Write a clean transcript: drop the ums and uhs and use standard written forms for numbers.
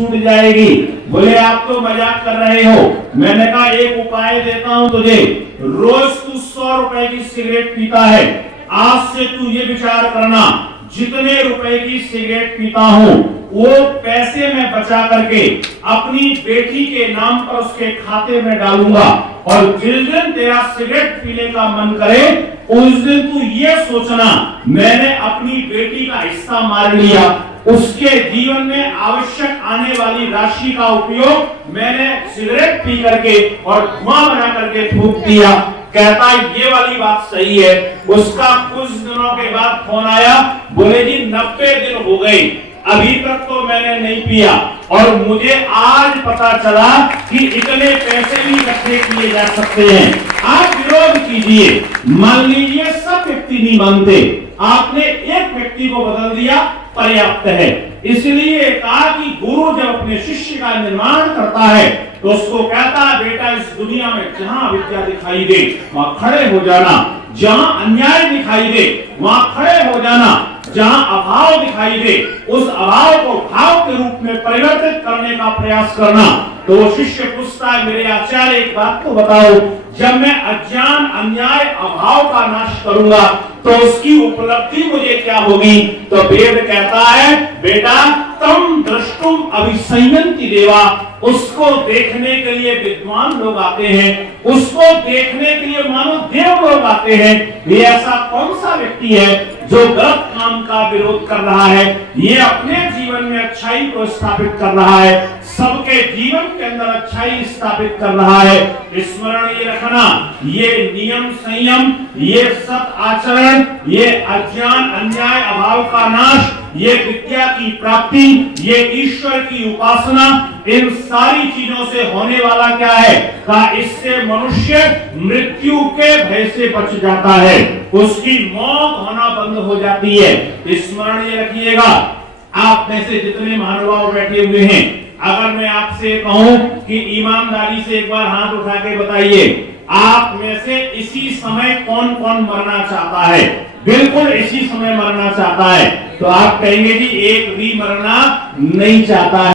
छूट जाएगी। बोले आप तो मजाक कर रहे हो। मैंने कहा एक उपाय देता हूं तुझे, रोज तू 100 रुपए की सिगरेट पीता है, आज से तू ये विचार करना जितने रुपए की सिगरेट पीता हूं वो पैसे मैं बचा करके अपनी बेटी के नाम पर उसके खाते में डालूंगा, और जिस दिन तेरा सिगरेट पीने का मन करे उस दिन तू ये सोचना मैंने अपनी बेटी का हिस्सा मार लिया, उसके जीवन में आवश्यक आने वाली राशि का उपयोग मैंने सिगरेट पी करके और धुआं बना करके फूंक दिया। कहता है ये वाली बात सही है। उसका कुछ दिनों के बाद फोन आया, बोले जी 90 दिन हो गए, अभी तक तो मैंने नहीं पिया, और मुझे आज पता चला कि इतने पैसे भी इकट्ठे किए जा सकते हैं। आप विरोध कीजिए, मान लीजिए सब व्यक्ति नहीं मानते, आपने एक व्यक्ति को बदल दिया, पर्याप्त है। इसलिए कहा कि गुरु जब अपने शिष्य का निर्माण करता है तो उसको कहता है बेटा इस दुनिया में जहां विद्या दिखाई दे वहां खड़े हो जाना, जहां अन्याय दिखाई दे वहां खड़े हो जाना, जहां अभाव दिखाई दे उस अभाव को भाव के रूप में परिवर्तित करने का प्रयास करना। तो वो शिष्य पूछता है मेरे आचार्य एक बात तो बताओ, जब मैं अज्ञान अन्याय अभाव का नाश करूंगा तो उसकी उपलब्धि मुझे क्या होगी? तो वेद कहता है बेटा तम दृष्टुम अभिसंयन्ति देवा, उसको देखने के लिए विद्वान लोग आते हैं, उसको देखने के लिए मानो देव लोग आते हैं। ये ऐसा कौन सा व्यक्ति है जो गलत काम का विरोध कर रहा है, ये अपने जीवन में अच्छाई को स्थापित कर रहा है, सबके जीवन के अंदर अच्छाई स्थापित कर रहा है। स्मरण ये रखना, ये नियम संयम, ये सत आचरण, ये अज्ञान अन्याय अभाव का नाश, ये विद्या की प्राप्ति, ये ईश्वर की उपासना, इन सारी चीजों से होने वाला क्या है? इससे मनुष्य मृत्यु के भय से बच जाता है, उसकी मौत होना बंद हो जाती है। स्मरण ये रखिएगा, आप में से जितने महानुभाव बैठे हुए हैं, अगर मैं आपसे कहूं कि ईमानदारी से एक बार हाथ उठा के बताइए, आप में से इसी समय कौन कौन मरना चाहता है? बिल्कुल इसी समय मरना चाहता है। तो आप कहेंगे कि एक भी मरना नहीं चाहता है।